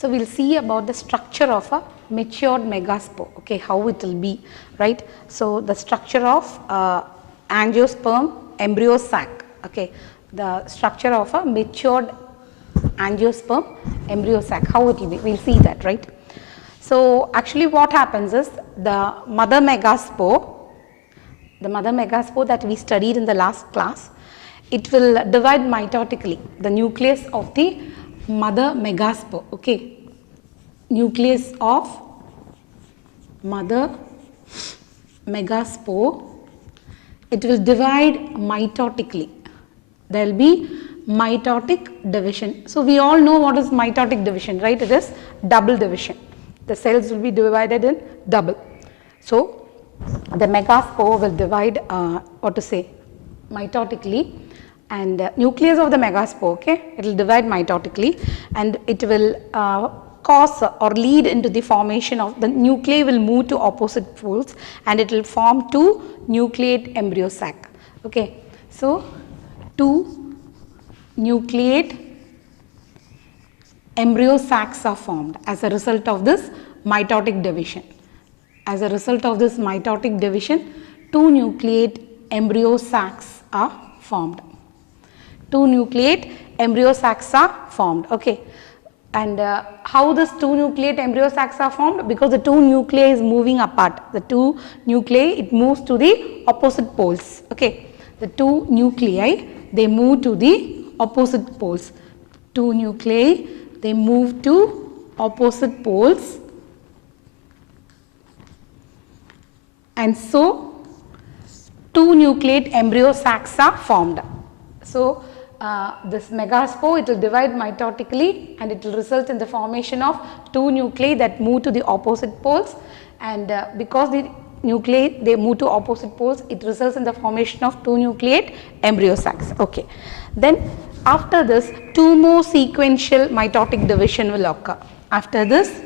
So we will see about the structure of a matured megaspore, okay, how it will be, right. So the structure of angiosperm embryo sac, okay, the structure of a matured angiosperm embryo sac, how it will be, we will see that, right. So actually what happens is the mother megaspore that we studied in the last class, it will divide mitotically, the nucleus of the mother megaspore, okay, nucleus of mother megaspore, it will divide mitotically, there will be mitotic division. So we all know what is mitotic division, right, it is double division, the cells will be divided in double. So the megaspore will divide mitotically, and nucleus of the megaspore, okay, it will divide mitotically, and it will cause or lead into the formation of the nuclei will move to opposite poles, and it will form two nucleate embryo sac, okay. So two nucleate embryo sacs are formed as a result of this mitotic division. As a result of this mitotic division, two nucleate embryo sacs are formed. Two nucleate embryo sacs are formed, okay. And how this two nucleate embryo sacs are formed? Because the two nuclei is moving apart. The two nuclei, it moves to the opposite poles, okay. The two nuclei, they move to the opposite poles. Two nuclei, they move to opposite poles, and so two nucleate embryo sacs are formed. So this megaspore, it will divide mitotically, and it will result in the formation of two nuclei that move to the opposite poles, and because the nuclei, they move to opposite poles, it results in the formation of two nucleate embryo sacs, okay. Then after this, two more sequential mitotic division will occur. After this,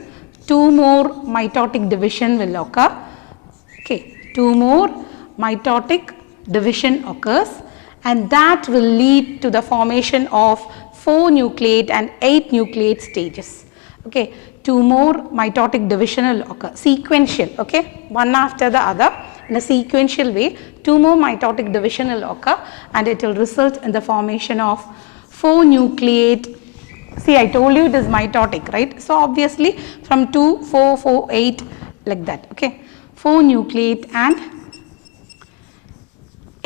two more mitotic division will occur, okay. Two more mitotic division occurs, and that will lead to the formation of 4 nucleate and 8 nucleate stages, okay. Two more mitotic division will occur, sequential, okay, one after the other in a sequential way. Two more mitotic division will occur, and it will result in the formation of 4 nucleate. See, I told you it is mitotic, right. So obviously from 2, 4, 4, 8 like that, okay. 4 nucleate and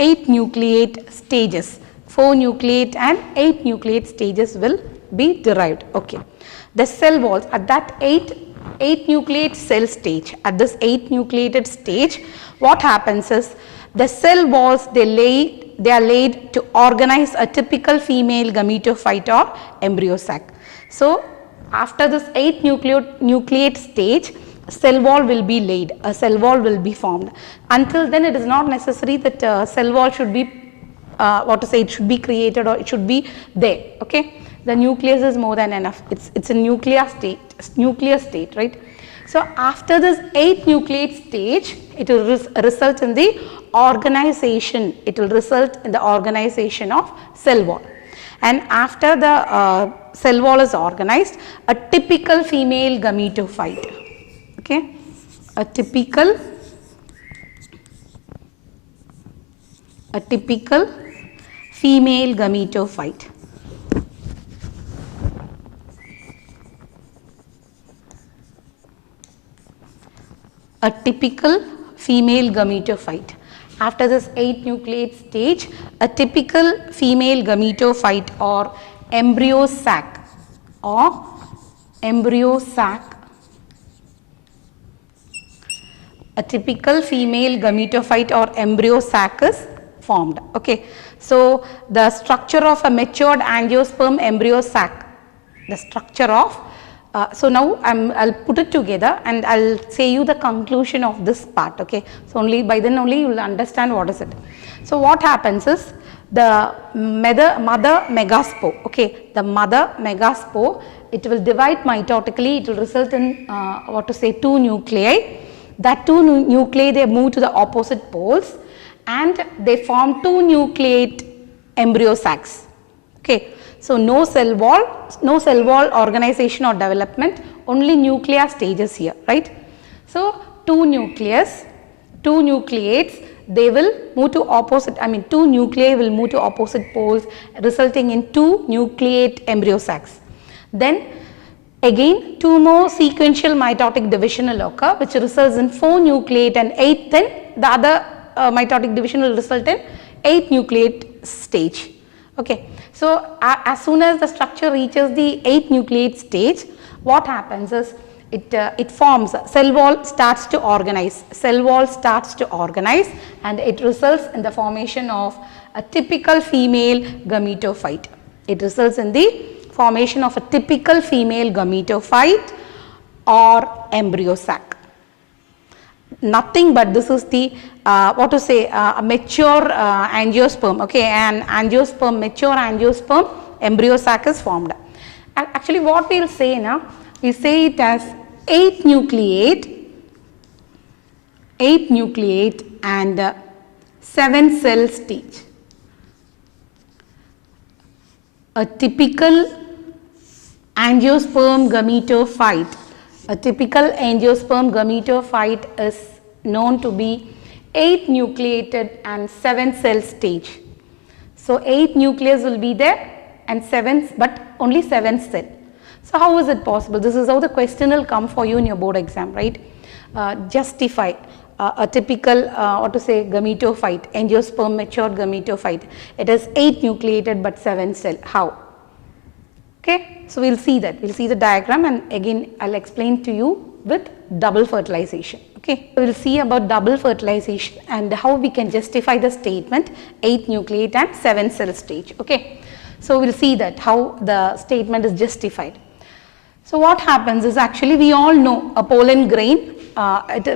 8 nucleate stages. 4 nucleate and 8 nucleate stages will be derived, okay. The cell walls at that 8 nucleate cell stage, at this 8 nucleated stage, what happens is the cell walls, they are laid to organize a typical female gametophyte or embryo sac. So after this 8 nucleate stage, cell wall will be laid, a cell wall will be formed. Until then, it is not necessary that cell wall should be it should be created or it should be there, okay. The nucleus is more than enough, it's a nucleus state, right. So after this 8 nucleate stage, it will result in the organization, of cell wall. And after the cell wall is organized, a typical female gametophyte, okay, a typical female gametophyte. A typical female gametophyte. After this 8 nucleate stage, a typical female gametophyte or embryo sac a typical female gametophyte or embryo sac is formed, okay. So the structure of a matured angiosperm embryo sac, the structure of so now I'll put it together and I'll say you the conclusion of this part, okay. So only by then only you will understand what is it. So what happens is the mother megaspore, okay, the mother megaspore, it will divide mitotically, it will result in 2 nuclei. That 2 nuclei, they move to the opposite poles and they form 2 nucleate embryo sacs, okay. So no cell wall organization or development, only nuclear stages here, right. So two nucleates, they will move to opposite, two nuclei will move to opposite poles, resulting in two nucleate embryo sacs. Then again two more sequential mitotic division will occur, which results in 4 nucleate and 8, then the other mitotic division will result in 8 nucleate stage. Okay. So as soon as the structure reaches the 8 nucleate stage, what happens is it forms, cell wall starts to organize, and it results in the formation of a typical female gametophyte. It results in the formation of a typical female gametophyte or embryo sac. Nothing but this is the a mature angiosperm, okay, an angiosperm, mature angiosperm embryo sac is formed. Actually what we will say now, we say it as 8 nucleate and 7 cell stage. A typical angiosperm gametophyte, is known to be 8 nucleated and 7 cell stage. So 8 nucleus will be there and 7, but only 7 cell. So how is it possible? This is how the question will come for you in your board exam, right? Justify a typical gametophyte, angiosperm matured gametophyte. It is 8 nucleated but 7 cell. How? Okay, so we will see that. We will see the diagram, and again I will explain to you with double fertilization. Okay, we will see about double fertilization and how we can justify the statement 8 nucleate and 7 cell stage. Okay, so we will see that how the statement is justified. So what happens is, actually we all know a pollen grain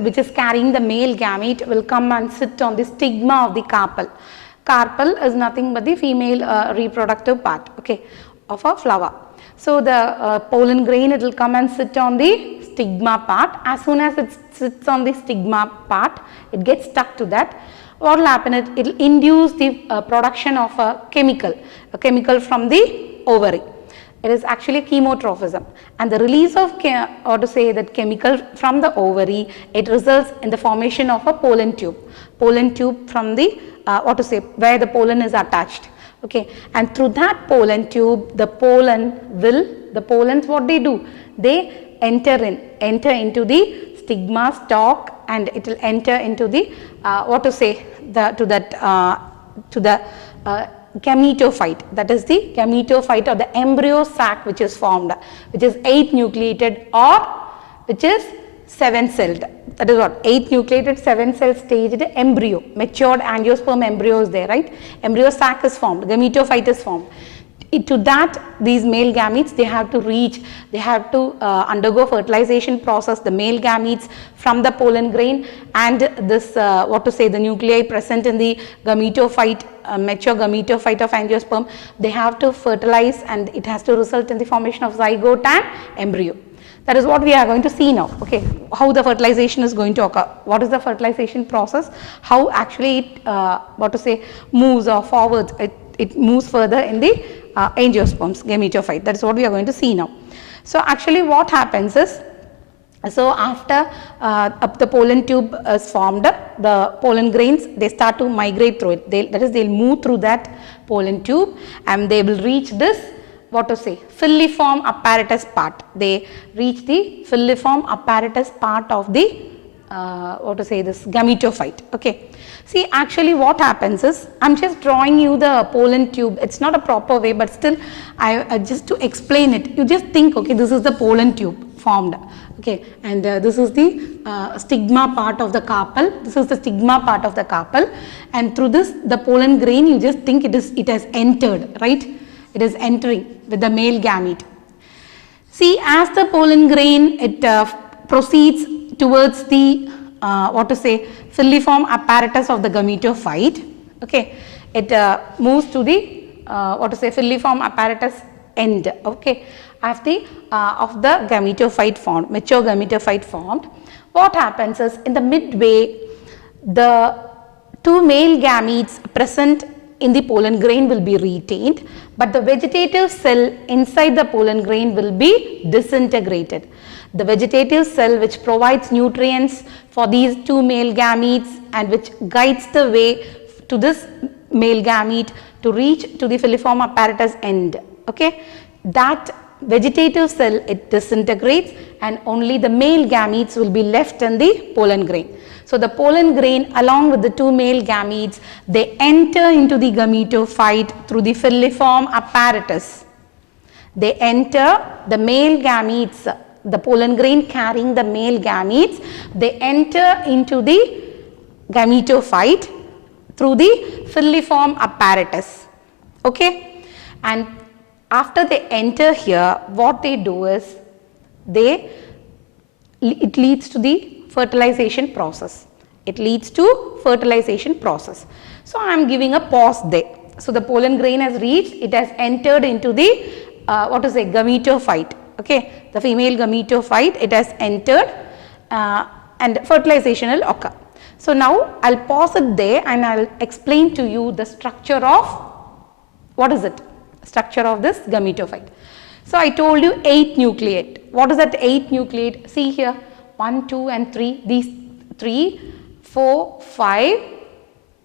which is carrying the male gamete will come and sit on the stigma of the carpel. Carpel is nothing but the female reproductive part, okay, of a flower. So the pollen grain, it will come and sit on the stigma part. As soon as it sits on the stigma part, it gets stuck to that. What will happen is, it will induce the production of a chemical from the ovary. It is actually chemotrophism, and the release of that chemical from the ovary, it results in the formation of a pollen tube from the where the pollen is attached. Okay, and through that pollen tube, the pollens what they do, they enter into the stigma stalk, and it will enter into the gametophyte. That is the gametophyte or the embryo sac which is formed, which is 8 nucleated or which is 7 celled. That is what, 8 nucleated 7 cell staged embryo, matured angiosperm embryo is there, right? Embryo sac is formed, gametophyte is formed. To that, these male gametes, they have to undergo fertilization process, the male gametes from the pollen grain, and this the nuclei present in the gametophyte, mature gametophyte of angiosperm, they have to fertilize, and it has to result in the formation of zygote and embryo. That is what we are going to see now. Okay, how the fertilization is going to occur. What is the fertilization process? How actually it moves or forwards. It moves further in the angiosperms, gametophyte. That is what we are going to see now. So actually, what happens is, so after the pollen tube is formed, the pollen grains, they start to migrate through it. They will move through that pollen tube, and they will reach this filiform apparatus part. They reach the filiform apparatus part of the this gametophyte. Okay. See, actually what happens is, I am just drawing you the pollen tube. It is not a proper way, but still I just to explain it, you just think, okay, this is the pollen tube formed. Okay, and this is the stigma part of the carpel. This is the stigma part of the carpel, and through this, the pollen grain, you just think it has entered, right? It is entering with the male gamete. See, as the pollen grain, it proceeds towards the filiform apparatus of the gametophyte. Okay, it moves to the filiform apparatus end. Okay, of the gametophyte formed, mature gametophyte formed. What happens is, in the midway, the two male gametes present in the pollen grain will be retained, but the vegetative cell inside the pollen grain will be disintegrated. The vegetative cell which provides nutrients for these two male gametes and which guides the way to this male gamete to reach to the filiform apparatus end. Okay, that vegetative cell, it disintegrates and only the male gametes will be left in the pollen grain. So the pollen grain along with the two male gametes, they enter into the gametophyte through the filiform apparatus. They enter the male gametes, the pollen grain carrying the male gametes, they enter into the gametophyte through the filiform apparatus. Okay, and after they enter here, what they do is it leads to the fertilization process. It leads to fertilization process. So I am giving a pause there. So the pollen grain has reached, it has entered into the gametophyte. Okay, the female gametophyte, it has entered and fertilization will occur. So now I'll pause it there and I'll explain to you the structure of, what is it? Structure of this gametophyte. So I told you 8 nucleate. What is that 8 nucleate? See here, 1, 2 and 3, these 3, 4, 5,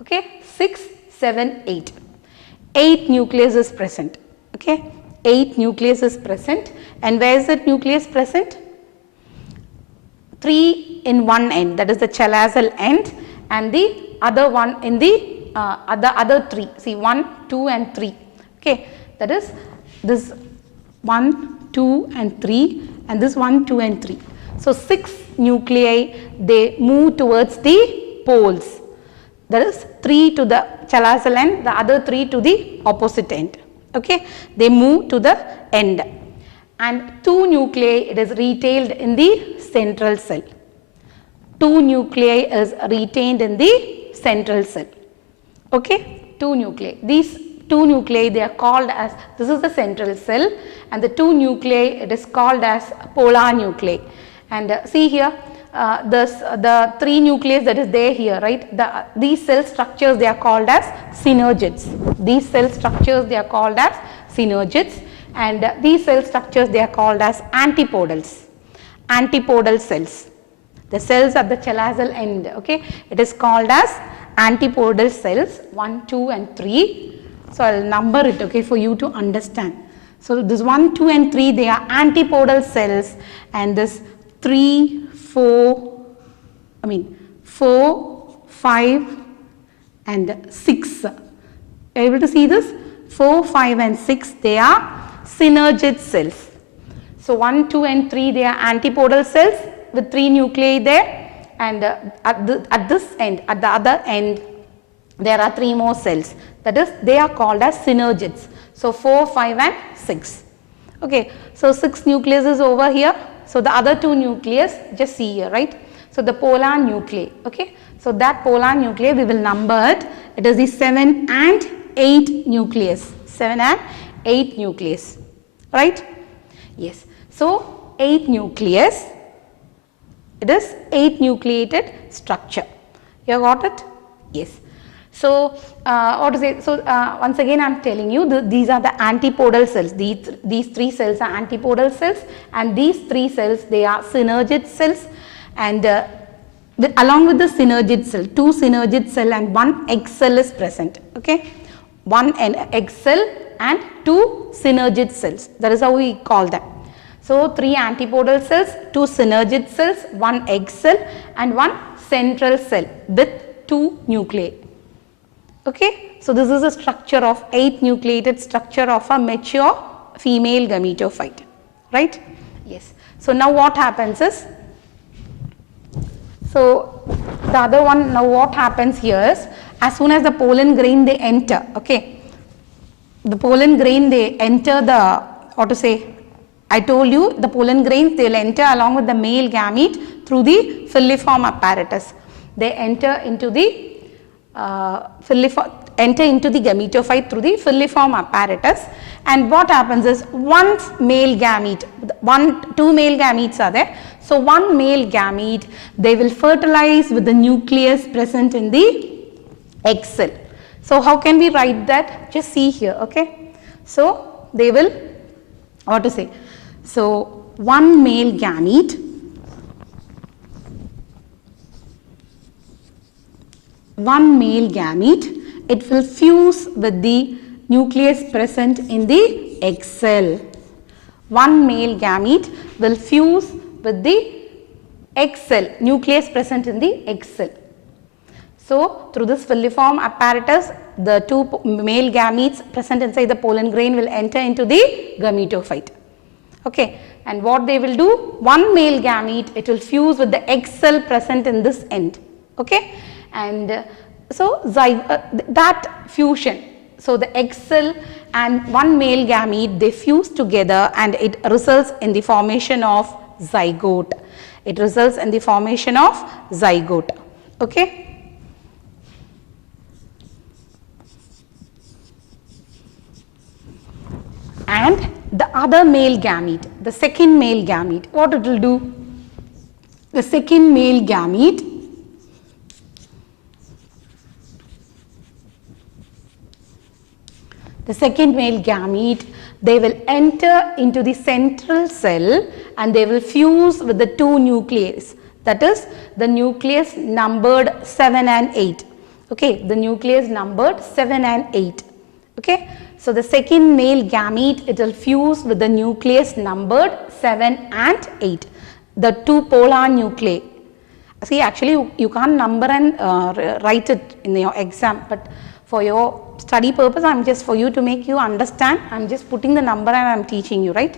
okay, 6, 7, 8. 8 nucleus is present. Okay, 8 nucleus is present. And where is that nucleus present? 3 in one end, that is the chalazal end, and the other one in the other 3. See, 1, 2 and 3. Okay, that is this 1, 2 and 3 and this 1, 2 and 3. So 6 nuclei, they move towards the poles. That is 3 to the chalazal end, the other 3 to the opposite end. Okay, they move to the end. And 2 nuclei, it is retained in the central cell. 2 nuclei is retained in the central cell. Okay, 2 nuclei. These 2 nuclei, they are called as, this is the central cell, and the 2 nuclei, it is called as polar nuclei. And see here, the 3 nucleus that is there here, right? These cell structures, they are called as synergids. These cell structures, they are called as synergids, and these cell structures, they are called as antipodals. Antipodal cells. The cells at the chalazal end. Okay, it is called as antipodal cells 1, 2 and 3. So I will number it, okay, for you to understand. So this 1, 2 and 3, they are antipodal cells, and this 3, 4, 5 and 6. Are you able to see this? 4, 5 and 6, they are synergid cells. So 1, 2 and 3, they are antipodal cells with 3 nuclei there, and at this end, at the other end, there are 3 more cells. That is, they are called as synergids. So 4, 5 and 6. Okay, so 6 nucleus is over here. So the other 2 nucleus, just see here, right? So the polar nuclei. Okay, so that polar nuclei, we will number it. It is the 7 and 8 nucleus. 7 and 8 nucleus. Right? Yes. So 8 nucleus. It is 8 nucleated structure. You got it? Yes. So, what to say? So, once again I am telling you, these are the antipodal cells. These 3 cells are antipodal cells, and these 3 cells, they are synergid cells, and along with the synergid cell, 2 synergid cell and 1 egg cell is present. Okay, 1 egg cell and 2 synergid cells. That is how we call them. So 3 antipodal cells, 2 synergid cells, 1 egg cell and 1 central cell with 2 nuclei. Okay, so this is a structure of 8 nucleated structure of a mature female gametophyte, right? Yes. So now what happens is, so the other one, now what happens here is, as soon as the pollen grain they enter, okay, the pollen grain they enter the, what to say, I told you the pollen grains, they will enter along with the male gamete through the filiform apparatus. They enter into the gametophyte through the filiform apparatus, and what happens is, one male gamete, 2 male gametes are there. So 1 male gamete, they will fertilize with the nucleus present in the egg cell. So how can we write that? Just see here, okay. So they will, what to say? So one male gamete, it will fuse with the nucleus present in the egg cell. One male gamete will fuse with the egg cell, nucleus present in the egg cell. So through this filiform apparatus, the two male gametes present inside the pollen grain will enter into the gametophyte. Okay, and what they will do, one male gamete, it will fuse with the egg cell present in this end. Okay, and so that fusion, so the egg cell and one male gamete, they fuse together and it results in the formation of zygote. It results in the formation of zygote. Okay. And the other male gamete, the second male gamete, what it will do? The second male gamete, they will enter into the central cell and they will fuse with the two nucleus, that is the nucleus numbered 7 and 8. Okay, the nucleus numbered 7 and 8. Okay, so the second male gamete, it will fuse with the nucleus numbered 7 and 8, the two polar nuclei. See, actually you can't number and write it in your exam, but for your study purpose, I am just, for you to make you understand, I am just putting the number and I am teaching you, right.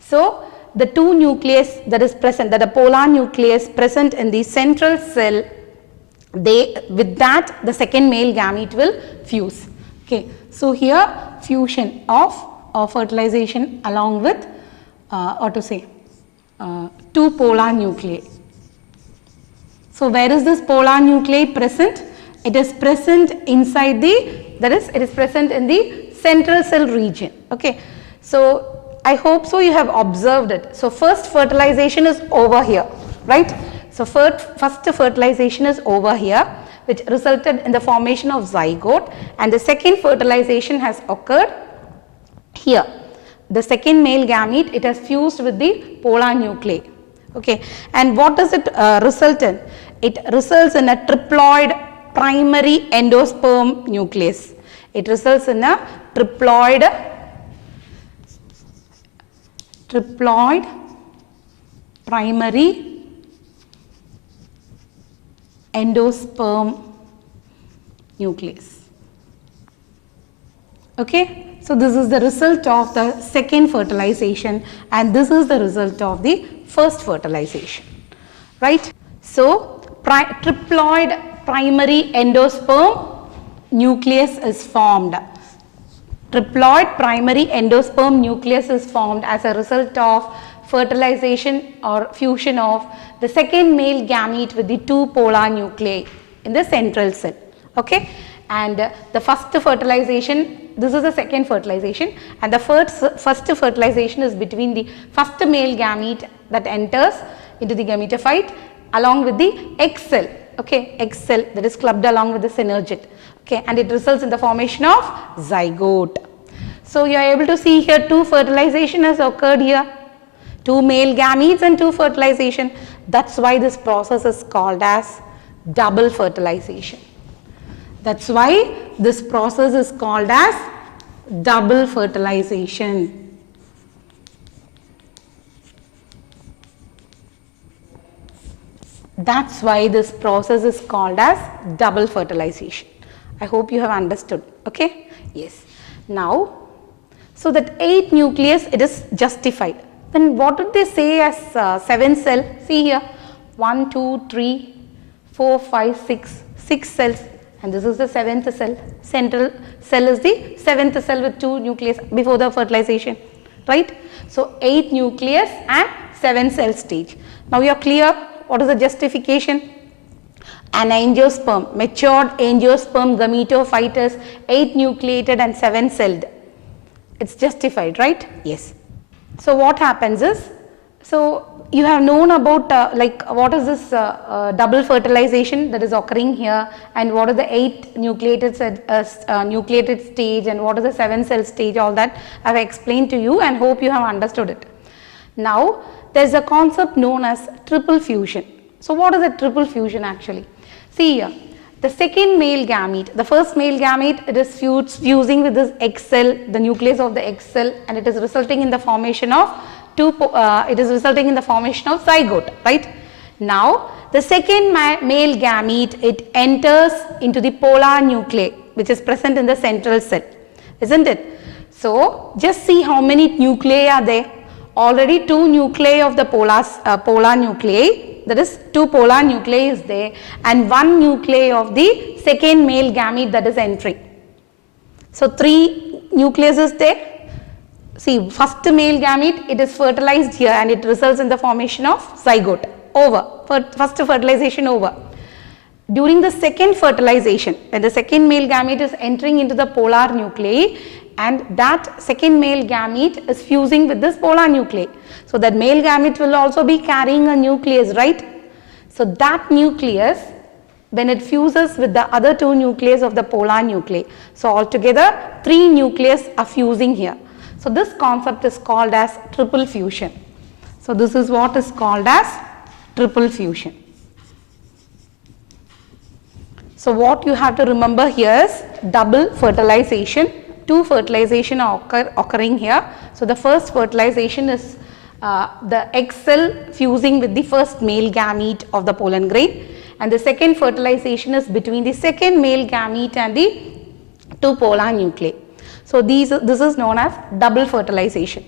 So the two nucleus that is present, that the polar nucleus present in the central cell, they, with that the second male gamete will fuse. Okay, so here fusion of fertilization along with two polar nuclei. So where is this polar nuclei present? It is present inside the, that is, it is present in the central cell region. Okay, so I hope so you have observed it. So first fertilization is over here, right? So first fertilization is over here, which resulted in the formation of zygote, and the second fertilization has occurred here. The second male gamete, it has fused with the polar nuclei. Okay, and what does it result in? It results in a triploid primary endosperm nucleus. It results in a triploid primary endosperm nucleus. Okay, so this is the result of the second fertilization and this is the result of the first fertilization, right. So triploid primary endosperm nucleus is formed. Triploid primary endosperm nucleus is formed as a result of fertilization or fusion of the second male gamete with the two polar nuclei in the central cell. Okay, and the first fertilization, this is the second fertilization, and the first fertilization is between the first male gamete that enters into the gametophyte along with the egg cell. Okay, egg cell that is clubbed along with the synergid. Okay, and it results in the formation of zygote. So you are able to see here two fertilization has occurred here, two male gametes and two fertilization. That's why this process is called as double fertilization. That's why this process is called as double fertilization. That's why this process is called as double fertilization. I hope you have understood. Okay, yes. Now, so that 8 nucleus, it is justified. Then what would they say as 7 cell? See here, 1, 2, 3, 4, 5, 6 cells, and this is the 7th cell. Central cell is the 7th cell with 2 nucleus before the fertilization, right? So 8 nucleus and 7 cell stage. Now you are clear. What is the justification? An angiosperm, matured angiosperm gametophyte is 8 nucleated and 7 celled. It's justified, right? Yes. So what happens is, So you have known about like what is this double fertilization that is occurring here, and what are the 8 nucleated stage, and what is the 7 cell stage, all that I have explained to you and hope you have understood it. Now there is a concept known as triple fusion. So what is a triple fusion actually? See here, the second male gamete, the first male gamete, it is fusing with this X cell, the nucleus of the X cell, and it is resulting in the formation of zygote, right? Now the second male gamete, it enters into the polar nuclei which is present in the central cell, isn't it? So just see how many nuclei are there. Already 2 nuclei of the polar nuclei, that is 2 polar nuclei is there, and 1 nuclei of the second male gamete that is entering. So 3 nucleus is there. See, first male gamete, it is fertilized here and it results in the formation of zygote. Over. First fertilization over. During the second fertilization, when the second male gamete is entering into the polar nuclei, and that second male gamete is fusing with this polar nuclei. So that male gamete will also be carrying a nucleus, right? So that nucleus, when it fuses with the other 2 nucleus of the polar nuclei. So altogether 3 nucleus are fusing here. So this concept is called as triple fusion. So this is what is called as triple fusion. So what you have to remember here is double fertilization. 2 fertilization are occurring here. So the first fertilization is the X cell fusing with the first male gamete of the pollen grain, and the second fertilization is between the second male gamete and the 2 polar nuclei. So this is known as double fertilization.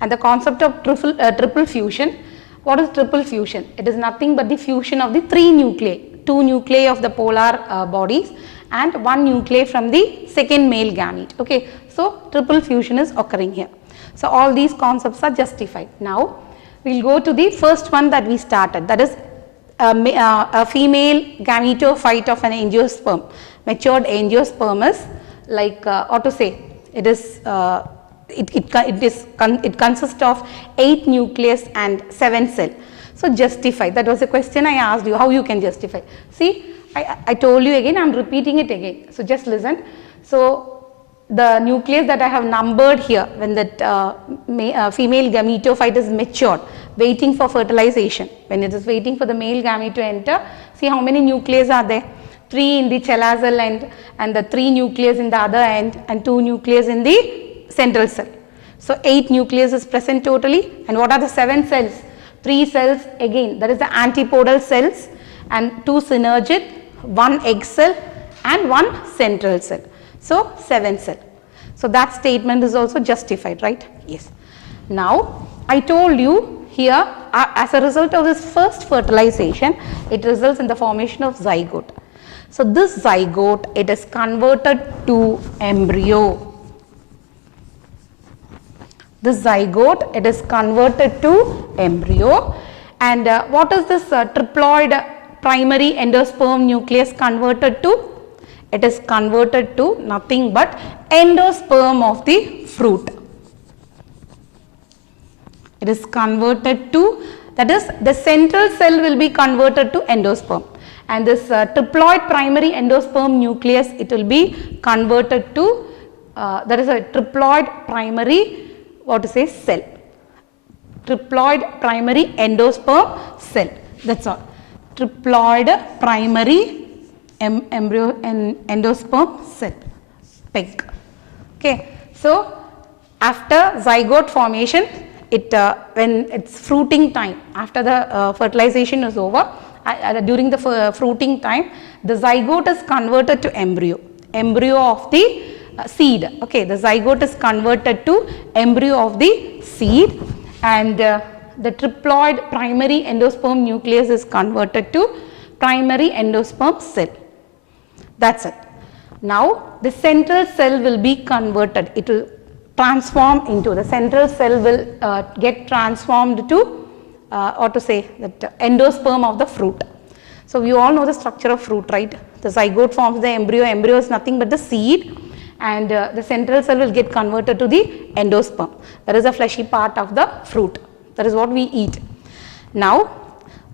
And the concept of triple fusion, what is triple fusion? It is nothing but the fusion of the 3 nuclei, 2 nuclei of the polar bodies and 1 nuclei from the second male gamete. Okay, so triple fusion is occurring here. So all these concepts are justified. Now we will go to the first one that we started, that is a female gametophyte of an angiosperm. Matured angiosperm is like what to say, it is it consists of 8 nucleus and 7 cell. So justify, that was a question I asked you, how you can justify. See, I told you again, I am repeating it again. So just listen. So the nucleus that I have numbered here, when that female gametophyte is matured, waiting for fertilization, when it is waiting for the male gamete to enter, see how many nucleus are there? 3 in the chelazal end, and the 3 nucleus in the other end, and 2 nucleus in the central cell. So 8 nucleus is present totally. And what are the 7 cells? 3 cells again, that is the antipodal cells, and 2 synergid, 1 egg cell and 1 central cell. So 7 cell. So that statement is also justified, right? Yes. Now I told you here, as a result of this first fertilization, it results in the formation of zygote. So this zygote, it is converted to embryo. This zygote, it is converted to embryo. And what is this triploid primary endosperm nucleus converted to? It is converted to nothing but endosperm of the fruit. It is converted to, that is, the central cell will be converted to endosperm, and this triploid primary endosperm nucleus, it will be converted to that is a triploid primary, what to say, cell, triploid primary endosperm cell, that is all, triploid primary embryo and endosperm cell, PEG. Okay. So after zygote formation, it when it's fruiting time, after the fertilization is over, during the fruiting time, the zygote is converted to embryo of the seed. Okay, the zygote is converted to embryo of the seed, and the triploid primary endosperm nucleus is converted to primary endosperm cell. That's it. Now the central cell will be converted, it will transform into, the central cell will get transformed to or to say that endosperm of the fruit. So we all know the structure of fruit, right? The zygote forms the embryo, embryo is nothing but the seed, and the central cell will get converted to the endosperm, that is a fleshy part of the fruit. That is what we eat. Now,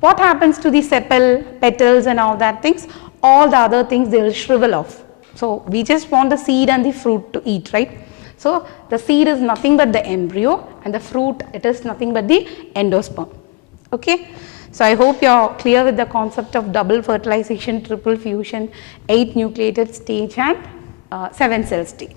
what happens to the sepal, petals and all that things? All the other things, they will shrivel off. So, we just want the seed and the fruit to eat, right? So, the seed is nothing but the embryo and the fruit, it is nothing but the endosperm. Okay? So, I hope you are clear with the concept of double fertilization, triple fusion, 8 nucleated stage and 7 cell stage.